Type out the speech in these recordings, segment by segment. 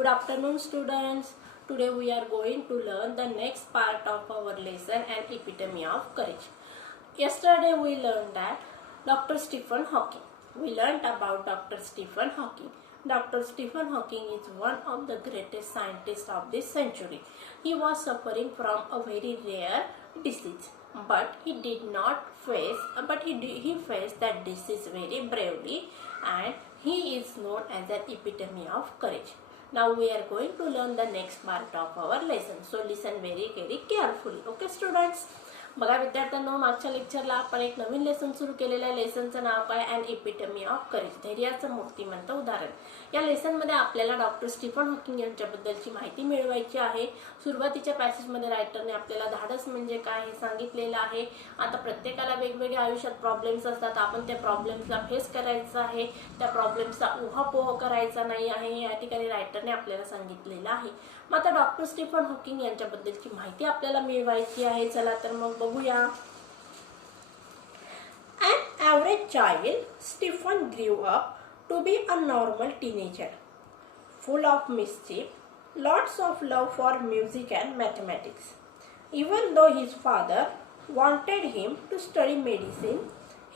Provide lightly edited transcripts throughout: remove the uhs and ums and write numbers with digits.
Good afternoon, students. Today we are going to learn the next part of our lesson, an epitome of courage. Yesterday we learned that Dr. Stephen Hawking. We learned about Dr. Stephen Hawking. Dr. Stephen Hawking is one of the greatest scientists of this century. He was suffering from a very rare disease, but he faced that disease very bravely, and he is known as an epitome of courage. Now we are going to learn the next part of our lesson. So listen very carefully. Okay students? बघा विद्यार्थ्यांनो, मागच्या लेक्चरला आपण एक नवीन lesson सुरू केलेलं आहे. लेसनचं नाव काय? अन epitome of courage, धैर्याचं मूर्तिमंत उदाहरण. या लेसन मध्ये आपल्याला डॉक्टर स्टीफन हॉकिंग यांच्याबद्दलची माहिती मिळवायची आहे. सुरुवातीच्या पॅसेजमध्ये रायटरने आपल्याला धाडस म्हणजे काय हे सांगितलेलं आहे. आता प्रत्येकाला वेगवेगळे आयुष्यात प्रॉब्लेम्स असतात. आपण त्या प्रॉब्लेम्सला फेस करायचं आहे. त्या प्रॉब्लेम्सचा उहापोह करायचा नाही आहे, या ठिकाणी रायटरने आपल्याला सांगितलेलं आहे. मग आता डॉक्टर स्टीफन हॉकिंग यांच्याबद्दलची माहिती आपल्याला मिळवायची आहे. चला तर मग बघूया. An average child, Stephen grew up to be a normal teenager, full of mischief, lots of love for music and mathematics. Even though his father wanted him to study medicine,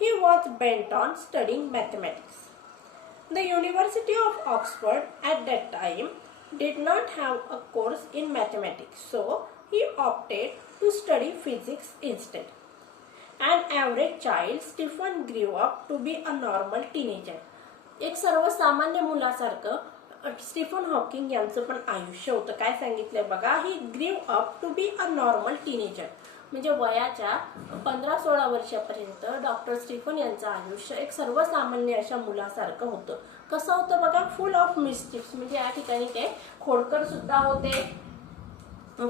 he was bent on studying mathematics. The University of Oxford at that time did not have a course in mathematics, so he opted to study physics instead. An average child, Stephen grew up to be a normal teenager. एक सर्वसामान्य मुलासारखं Stephen Hawking यांचं पण आयुष्य होतं. काय सांगितलंय बघा, he grew up to be a normal teenager, म्हणजे वयाच्या 15-16 वर्षापर्यंत डॉक्टर स्टीफन यांचं आयुष्य एक सर्वसामान्य अशा मुलासारखं होतं. कसं होतं बघा, फुल ऑफ मिस्चिफ्स, म्हणजे या ठिकाणी ते खोडकर सुद्धा होते.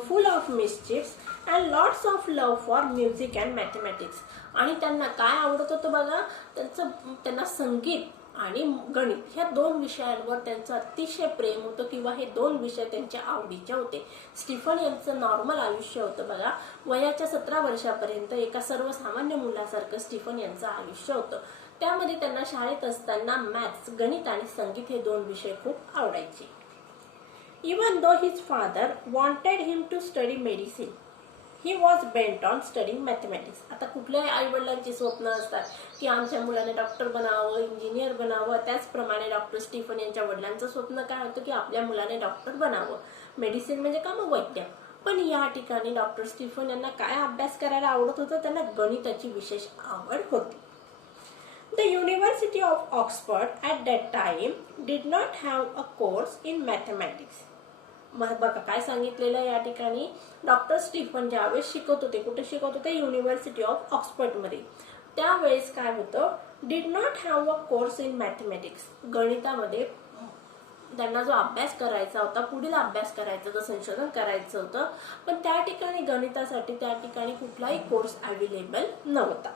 Full of mischiefs and lots of love for music and mathematics. आणि त्यांना काय आवडत होतं बघा, त्यांना संगीत आणि गणित ह्या दोन विषयांवर त्यांचं अतिशय प्रेम होतं, किंवा हे दोन विषय त्यांच्या आवडीचे होते. स्टीफन यांचं नॉर्मल आयुष्य होतं बघा. वयाच्या 17 वर्षापर्यंत एका सर्वसामान्य मुलासारखं स्टीफन यांचं आयुष्य होतं. त्यामध्ये त्यांना शाळेत असताना मॅथ्स, गणित आणि संगीत हे दोन विषय खूप आवडायचे. Even though his father wanted him to study medicine, he was bent on studying mathematics. आता कुठल्याही आई वडिलांची स्वप्न असतात की आमच्या मुलाने डॉक्टर बनावं, इंजिनियर बनावं. त्याचप्रमाणे डॉक्टर स्टीफन यांच्या वडिलांचं स्वप्न काय होतं की आपल्या मुलाने डॉक्टर बनावं. मेडिसिन म्हणजे का, मग वैद्य. पण या ठिकाणी डॉक्टर स्टीफन यांना काय अभ्यास करायला आवडत होतं, त्यांना गणिताची विशेष आवड होती. The University of Oxford at that time did not have a course in mathematics. बघा काय सांगितलेलं आहे या ठिकाणी, डॉक्टर स्टीफन ज्यावेळेस शिकवत होते, कुठे शिकवत होते, युनिव्हर्सिटी ऑफ ऑक्सफर्ड मध्ये. त्यावेळेस काय होतं, did not have a course in mathematics. गणितामध्ये त्यांना जो अभ्यास करायचा होता, पुढील अभ्यास करायचा होता, संशोधन करायचं होतं, पण त्या ठिकाणी गणितासाठी त्या ठिकाणी कुठलाही कोर्स अवेलेबल नव्हता.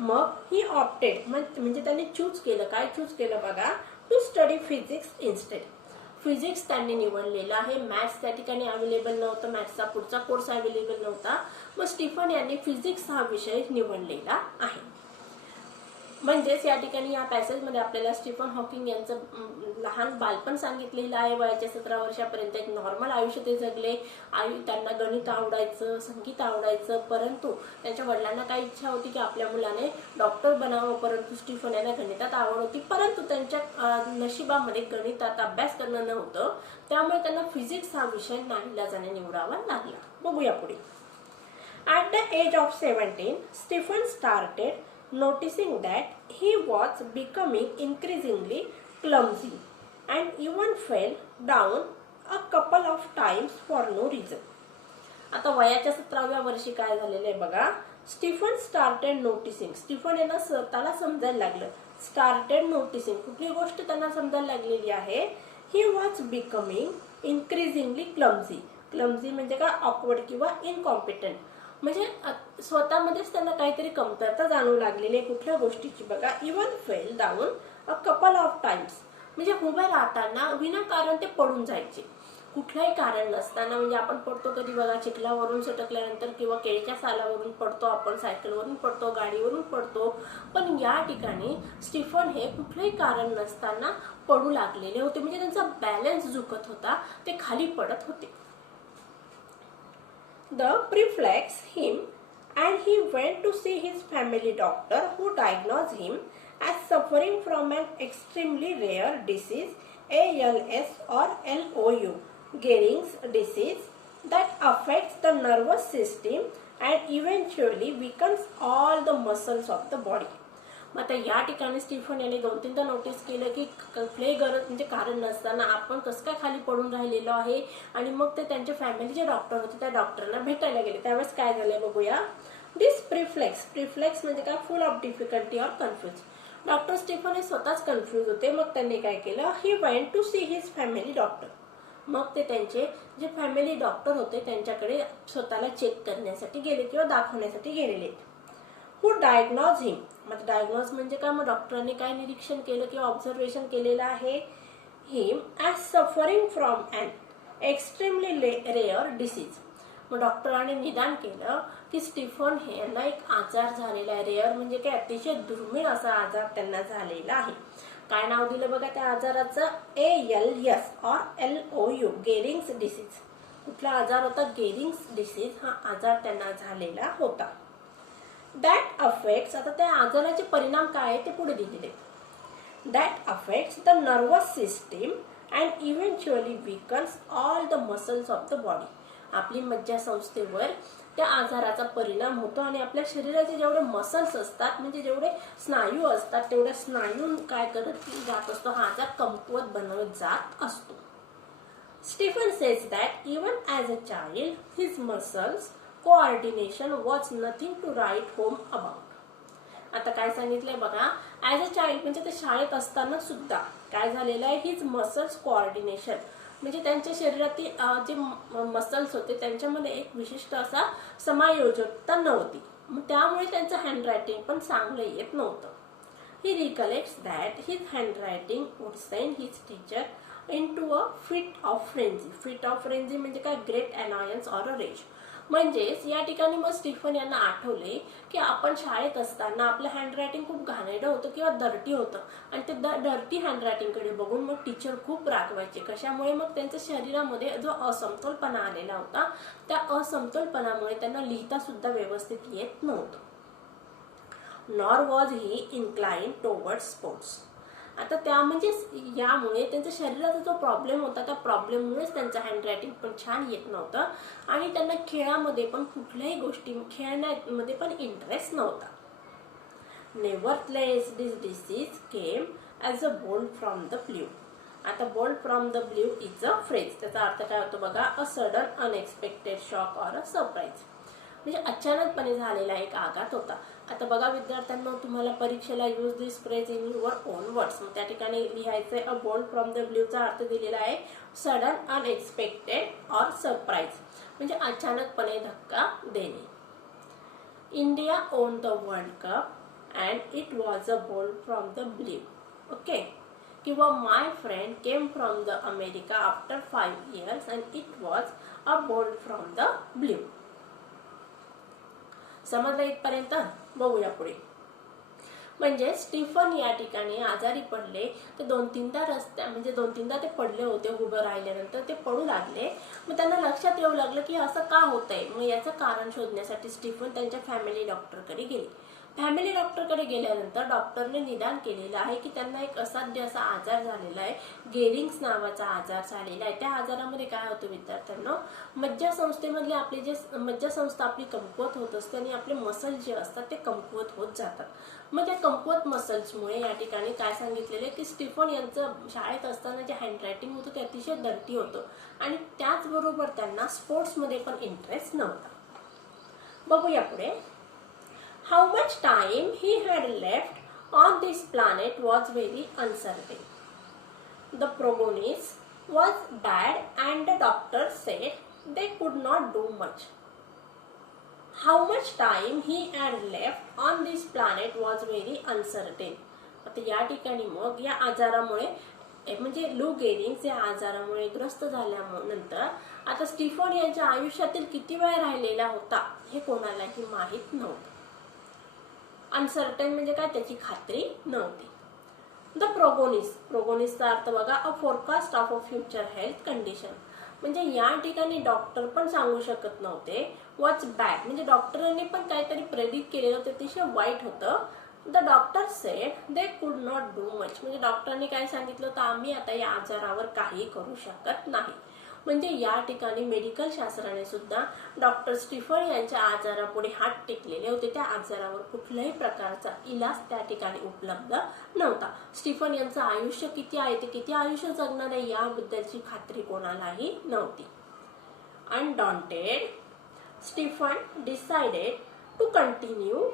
मग ही ऑप्टेड म्हणजे त्यांनी चूज केलं. काय चूज केलं बघा, to study physics instead. Physics त्यांनी निवडलेलं आहे. मॅथ्स त्या ठिकाणी अवेलेबल नव्हतं, मॅथ्सचा पुढचा कोर्स अवेलेबल नव्हता. मग स्टीफन यांनी फिजिक्स हा विषय निवडलेला आहे. म्हणजेच या ठिकाणी या पॅसेजमध्ये आपल्याला स्टीफन हॉकिंग यांचं लहान बालपण सांगितलेलं आहे. वयाच्या 17 वर्षापर्यंत एक नॉर्मल आयुष्य ते जगले. त्यांना गणित आवडायचं, संगीत आवडायचं, परंतु त्यांच्या वडिलांना काय इच्छा होती की आपल्या मुलाने डॉक्टर बनावं, परंतु स्टीफन यांना गणितात आवड होती, परंतु त्यांच्या नशिबामध्ये गणितात अभ्यास करणं नव्हतं. त्यामुळे त्यांना फिजिक्स हा विषय नाईलाजाने निवडावा लागला. बघूया पुढे. At the age of 17 Stephen started noticing that he was becoming increasingly clumsy and even fell down a couple of times for no reason. आता वयाच्या 17व्या वर्षी काय झालेलं आहे बघा, स्टीफन स्टार्टेड नोटिसिंग. स्टीफन यांना स्वतःला समजायला लागलं. स्टार्टेड नोटिसिंग, कुठली गोष्ट त्यांना समजायला लागलेली आहे. He was becoming इन्क्रीजिंगली clumsy. Clumsy म्हणजे काय, ऑकवर्ड किंवा इनकॉम्पिटंट, म्हणजे स्वतःमध्येच त्यांना काहीतरी कमतरता जाणवू लागलेली आहे कुठल्या गोष्टीची बघा. Even fail down a couple of times, म्हणजे उभे राहताना विनाकारण ते पडून जायचे. कुठलंही कारण नसताना, म्हणजे आपण पडतो कधी बघा, चिखलावरून सटकल्यानंतर किंवा केळीच्या सालावरून पडतो, आपण सायकलवरून पडतो, गाडीवरून पडतो, पण या ठिकाणी स्टीफन हे कुठलंही कारण नसताना पडू लागलेले होते, म्हणजे त्यांचा बॅलन्स झुकत होता, ते खाली पडत होते. The preflected him and he went to see his family doctor, who diagnosed him as suffering from an extremely rare disease, ALS or LOU, Gehrig's disease, that affects the nervous system and eventually weakens all the muscles of the body. मग आता या ठिकाणी Stephen यांनी 2-3दा notice केलं की कुठलेही गरज म्हणजे कारण नसताना आपण कसं काय खाली पडून राहिलेलो आहे, आणि मग ते त्यांच्या फॅमिलीचे डॉक्टर होते त्या डॉक्टरांना भेटायला गेले. त्यावेळेस काय झालंय बघूया. दिस प्रिफ्लेक्स म्हणजे काय, full of difficulty or confuse. Doctor Stephen हे स्वतःच कन्फ्युज होते. मग त्यांनी काय केलं, he went to see his family doctor. मग ते त्यांचे जे फॅमिली डॉक्टर होते त्यांच्याकडे स्वतःला चेक करण्यासाठी गेले किंवा दाखवण्यासाठी गेलेले. हू डायग्नोज हिम, मग डायग्नोज म्हणजे काय, मग डॉक्टरांनी काय निरीक्षण केलं किंवा ऑब्झर्वेशन केलेलं आहे, him as suffering from an extremely rare disease. मग डॉक्टरांनी निदान केलं की स्टीफन हे यांना एक आजार झालेला आहे. रेअर म्हणजे काय, अतिशय दुर्मिळ असा आजार त्यांना झालेला आहे. काय नाव दिलं बघा त्या आजाराचं, ALS or LOU, गेरिंग्स डिसीज. कुठला आजार होता, गेरिंग्स डिसीज हा आजार त्यांना झालेला होता. दॅट अफेक्ट्स, आता त्या आजाराचे परिणाम काय आहे ते पुढे दिलेले. That affects the nervous system and eventually weakens all the muscles of the body. आपली मज्जासंस्थेवर त्या आजाराचा परिणाम होतो आणि आपल्या शरीराचे जेवढे मसल्स असतात, म्हणजे जेवढे स्नायू असतात, तेवढे स्नायू काय करत जात असतो, हा आजार कमकुवत बनवत जात असतो. Stephen says that even as a child his muscles coordination was nothing to write home about. आता काय सांगितलंय बघा, ॲज अ चाइल्ड म्हणजे ते शाळेत असताना सुद्धा काय झालेलं आहे, हिज मसल्स कोऑर्डिनेशन म्हणजे त्यांच्या शरीरातील जे मसल्स होते त्यांच्यामध्ये एक विशिष्ट असा समायोजकता नव्हती. मग त्यामुळे त्यांचं हँडरायटिंग पण चांगलं येत नव्हतं. He recollects that his handwriting would send his teacher into a fit of frenzy. Fit of frenzy म्हणजे काय, great annoyance or a rage. म्हणजेच या ठिकाणी मग स्टीफन यांना आठवले की आपण शाळेत असताना आपलं हँडरायटिंग खूप घाणेरडं होतं किंवा डर्टी होतं, आणि ते डर्टी हँडरायटिंगकडे बघून मग टीचर खूप रागवायचे. कशामुळे, मग त्यांच्या शरीरामध्ये जो असमतोलपणा आलेला होता, त्या असमतोलपणामुळे त्यांना लिहिता सुद्धा व्यवस्थित येत नव्हतं. Nor was he incline towards sports. आता त्या म्हणजे यामुळे त्यांच्या शरीराचा जो प्रॉब्लेम होता त्या प्रॉब्लेममुळेच त्यांचं हँडरायटिंग पण छान येत नव्हतं, आणि त्यांना खेळामध्ये पण कुठल्याही गोष्टी खेळण्यामध्ये पण इंटरेस्ट नव्हता. Nevertheless this disease came as a bolt from the blue. आता bolt from the blue is a phrase. त्याचा अर्थ काय होतो बघा, a sudden unexpected shock or a surprise. म्हणजे अचानकपणे झालेला एक आघात होता. आता बघा विद्यार्थ्यांना, तुम्हाला परीक्षेला use this phrase in your on words. मग त्या ठिकाणी लिहायचंय, अ बोल्ट फ्रॉम द ब्ल्यूचा अर्थ दिलेला आहे सडन अनएक्सपेक्टेड ऑर सरप्राईज, म्हणजे अचानकपणे धक्का देणे. India won the world cup and it was a bolt from the blue. Okay. किंवा my friend came from the America after 5 years and it was a bolt from the blue. समजलं इथपर्यंत? बघूया पुढे. म्हणजे स्टीफन या ठिकाणी आजारी पडले, ते 2-3दा म्हणजे 2-3दा ते पडले होते. उभं राहिल्यानंतर ते पडू लागले. मग त्यांना लक्षात येऊ लागलं की असं का होतंय. मग याचं कारण शोधण्यासाठी स्टीफन त्यांच्या फॅमिली डॉक्टरकडे गेले. फॅमिली डॉक्टरकडे गेल्यानंतर डॉक्टरने निदान केलेलं आहे की त्यांना एक असाध्य असा आजार झालेला आहे, गेरिंग्स नावाचा आजार झालेला आहे. त्या आजारामध्ये काय होतं विद्यार्थ्यांना, मज्जासंस्थेमधले आपले जे मज्जासंस्था आपली कमकुवत होत असते आणि आपले मसल जे असतात ते कमकुवत होत जातात. मग त्या कमकुवत मसल्समुळे या ठिकाणी काय सांगितलेलं आहे की स्टीफन यांचं शाळेत असताना जे हँडरायटिंग होतं ते अतिशय डर्टी होतं, आणि त्याचबरोबर त्यांना स्पोर्ट्समध्ये पण इंटरेस्ट नव्हता. बघूया पुढे. How much time he had left on this planet was very uncertain. The prognosis was bad and the doctors said they could not do much. How much time he had left on this planet was very uncertain. आता या ठिकाणी मग या आजारामुळे म्हणजे लू गेरिंग्स या आजारामुळे ग्रस्त झाल्यानंतर आता स्टीफन यांच्या आयुष्यातील किती वेळ राहिलेला होता हे कोणालाही माहीत नव्हतं. अनसर्टन म्हणजे काय, त्याची खात्री नव्हती. द प्रोगोनिसचा अर्थ बघा, a forecast of a future health condition. म्हणजे या ठिकाणी डॉक्टर पण सांगू शकत नव्हते व्हॉट्स बॅड, म्हणजे डॉक्टरांनी पण काहीतरी प्रेडिक्ट केलेलं होतं, अतिशय वाईट होतं. The doctor said they could not do much, म्हणजे डॉक्टरांनी काय सांगितलं होतं, आम्ही आता या आजारावर काही करू शकत नाही. म्हणजे या ठिकाणी मेडिकल शास्त्राने सुद्धा डॉक्टर स्टीफन यांच्या आजारापुढे हात टेकलेले होते. त्या आजारावर कुठल्याही प्रकारचा इलाज त्या ठिकाणी उपलब्ध नव्हता. स्टीफन यांचं आयुष्य किती आहे, ते किती आयुष्य जगणार आहे याबद्दलची खात्री कोणालाही नव्हती. Undaunted, Stephen decided to continue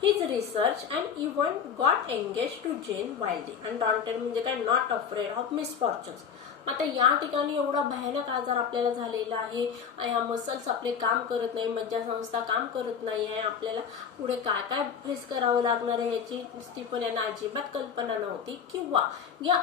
his research and even got engaged to Jane Wilde. Undaunted म्हणजे काय, नॉट अफ्रेड ऑफ मिसफॉर्च्युन्स. आता या ठिकाणी एवढा भयानक आजार आपल्याला झालेला आहे, या मसल्स आपले काम करत नाही, मज्जासंस्था काम करत नाही आहे, आपल्याला पुढे काय काय फेस करावं लागणार आहे याची स्टीफन यांना अजिबात कल्पना नव्हती. किंवा या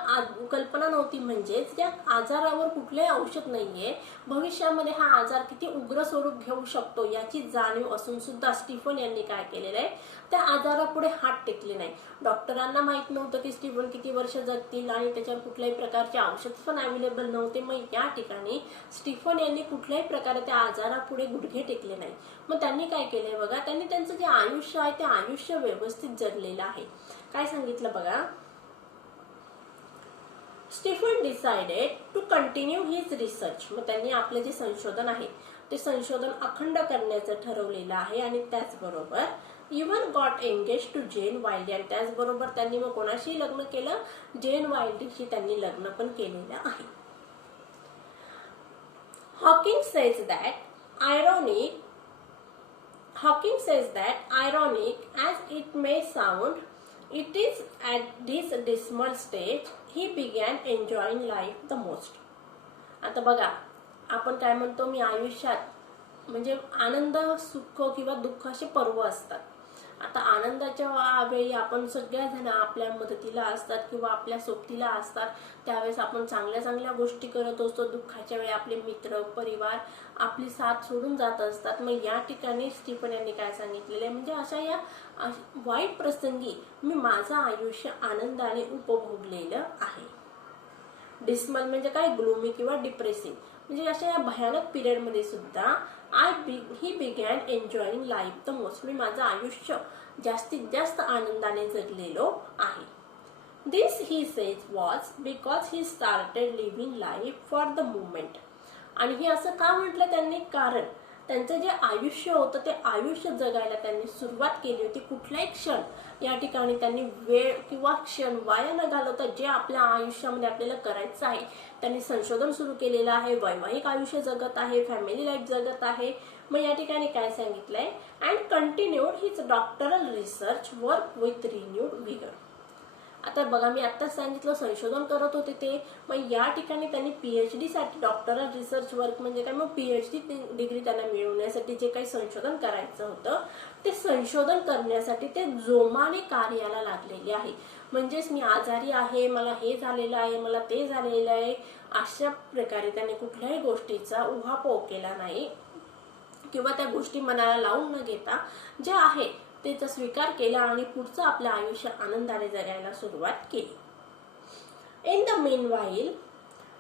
कल्पना नव्हती म्हणजेच या आजारावर कुठलंही औषध नाहीये, भविष्यामध्ये हा आजार किती उग्र स्वरूप घेऊ शकतो याची जाणीव असून सुद्धा स्टीफन यांनी काय केलेलं आहे, त्या आजारापुढे हात टेकले नाही. डॉक्टरांना माहित नव्हतं की स्टीफन किती वर्ष जगतील आणि त्याच्यावर कुठल्याही प्रकारचे औषध पण अवेलेबल नव्हते. मग या ठिकाणी स्टीफन यांनी कुठल्याही प्रकारे त्या आजारापुढे गुडघे टेकले नाही. मग त्यांनी काय केलंय बघा, त्यांनी त्यांचं जे आयुष्य आहे ते आयुष्य व्यवस्थित जगलेलं आहे. काय सांगितलं बघा, Stephen decided to continue his research. मग त्यांनी आपलं जे संशोधन आहे ते संशोधन अखंड करण्याचं ठरवलेलं आहे. आणि त्याचबरोबर even got engage to Jane Wilde, आणि त्याचबरोबर त्यांनी मग कोणाशी लग्न केलं, जेन वाइल्डशी त्यांनी लग्न पण केलेलं आहे. Hawking says that ironic as it may sound, it is at this dismal stage he began enjoying life the most. आता बघा, आपण काय म्हणतो, मी आयुष्यात म्हणजे आनंद, सुख किंवा दुःख असे पर्व असतात. आता आनंदाच्या वेळी आपण सगळ्या जण आपल्या मदतीला असतात किंवा आपल्या सोबतीला असतात, त्यावेळेस आपण चांगल्या चांगल्या गोष्टी करत असतो. दुःखाच्या वेळी आपले मित्र परिवार आपली साथ सोडून जात असतात. मग या ठिकाणी स्टीफन यांनी काय सांगितलेलं आहे, म्हणजे अशा या वाईट प्रसंगी मी माझं आयुष्य आनंदाने उपभोगलेलं आहे. डिस्मल म्हणजे काय, ग्लूमी किंवा डिप्रेसिंग. म्हणजे अशा या भयानक पिरियडमध्ये सुद्धा he began enjoying life the most, मी माझं आयुष्य जास्तीत जास्त आनंदाने जगलेलो आहे. This he says was because he started living life for the movement. आणि हे असं का म्हटलं त्यांनी, कारण त्यांचं जे आयुष्य होतं ते आयुष्य जगायला त्यांनी सुरुवात केली होती. कुठलाही क्षण या ठिकाणी त्यांनी वेळ किंवा क्षण वाया न घालवता जे आपल्या आयुष्यामध्ये आपल्याला करायचं आहे त्यांनी संशोधन सुरू केलेलं आहे, वैवाहिक आयुष्य जगत आहे, फॅमिली लाईफ जगत आहे. मग या ठिकाणी काय सांगितलंय, and continued his doctoral research work with renewed vigour. आता बघा, मी आत्ताच सांगितलं संशोधन करत होते ते. मग या ठिकाणी त्यांनी PhD साठी, डॉक्टरल रिसर्च वर्क म्हणजे काय, मग PhD डिग्री त्यांना मिळवण्यासाठी जे काही संशोधन करायचं होतं ते संशोधन करण्यासाठी ते जोमाने कार्याला लागलेले आहे. म्हणजेच मी आजारी आहे, मला हे झालेलं आहे, मला ते झालेलं आहे, अशा प्रकारे त्यांनी कुठल्याही गोष्टीचा उहापोह केला नाही किंवा त्या गोष्टी मनाला लावून न घेता जे आहे त्याचा स्वीकार केला आणि पुढचं आपलं आयुष्य आनंदाने जगायला सुरुवात केली. In the meanwhile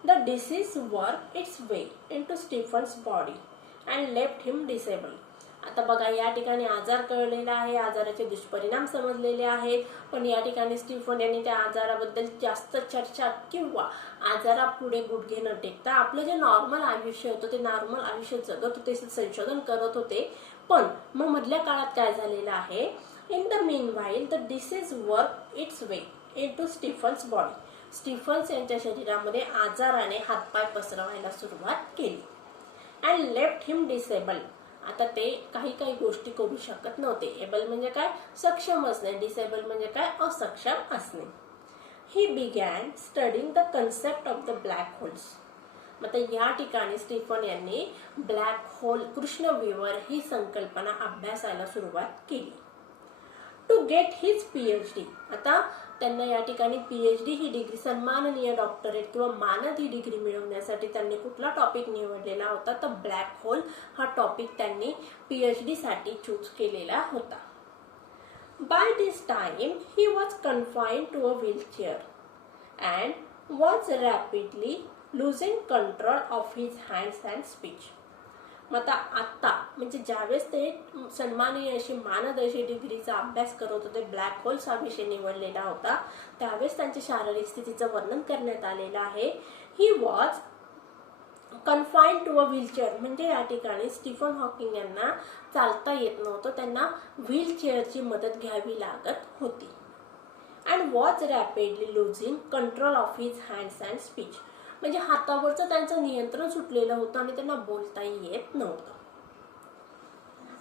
the disease work its way into Stephen's body and left him disable. आता बघा, या ठिकाणी आजार कळलेला आहे, आजाराचे दुष्परिणाम समजलेले आहेत, पण या ठिकाणी स्टीफन यांनी त्या आजाराबद्दल जास्त चर्चा किंवा आजारापुढे गुडघे न टेकता आपलं जे नॉर्मल आयुष्य होतं ते नॉर्मल आयुष्य जगत होते, संशोधन करत होते. पण मग मधल्या काळात काय झालेलं आहे, in the meanwhile the disease work its way into Stephen's body. Stephen's यांच्या शरीरामध्ये आजाराने हातपाय पसरवायला सुरुवात केली. And left him disable. आता ते काही काही गोष्टी करू शकत नव्हते. एबल म्हणजे काय, सक्षम असणे, डिसेबल म्हणजे काय, असक्षम असणे. ही begin studying the concept of the black holes. मग या ठिकाणी स्टीफन यांनी ब्लॅक होल, कृष्णविवर ही संकल्पना अभ्यासायला सुरुवात केली. To get his PhD. आता त्यांना या ठिकाणी PhD ही डिग्री, सन्माननीय डॉक्टरेट किंवा मानद ही डिग्री मिळवण्यासाठी त्यांनी कुठला टॉपिक निवडलेला होता, तर ब्लॅक होल हा टॉपिक त्यांनी PhD साठी चूज केलेला होता. By this time he was confined to a wheelchair and was rapidly losing control of his hands and speech. मग आता म्हणजे ज्यावेळेस ते सन्माननीय अशी मानद अशी डिग्रीचा अभ्यास करत होते, ब्लॅक होल्स हा विषय निवडलेला होता, त्यावेळेस त्यांच्या शारीरिक स्थितीचं वर्णन करण्यात आलेलं आहे. He was confined to a wheelchair. म्हणजे या ठिकाणी स्टीफन हॉकिंग यांना चालता येत नव्हतं, त्यांना व्हीलचेअरची मदत घ्यावी लागत होती. And was rapidly losing control of his hands and speech. म्हणजे हातावरचं त्यांचं नियंत्रण सुटलेलं होतं आणि त्यांना बोलताही येत नव्हतं.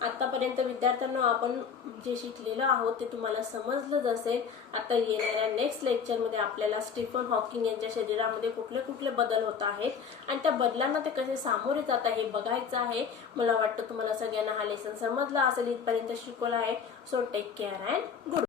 आतापर्यंत विद्यार्थ्यांना आपण जे शिकलेलो आहोत ते तुम्हाला समजलंच असेल. आता येणाऱ्या नेक्स्ट लेक्चरमध्ये आपल्याला स्टीफन हॉकिंग यांच्या शरीरामध्ये कुठले कुठले बदल होत आहेत आणि त्या बदलांना ते कसे सामोरे जात आहे हे बघायचं आहे. मला वाटतं तुम्हाला सगळ्यांना हा लेसन समजला असेल, इथपर्यंत शिकवला आहे. So take care and good.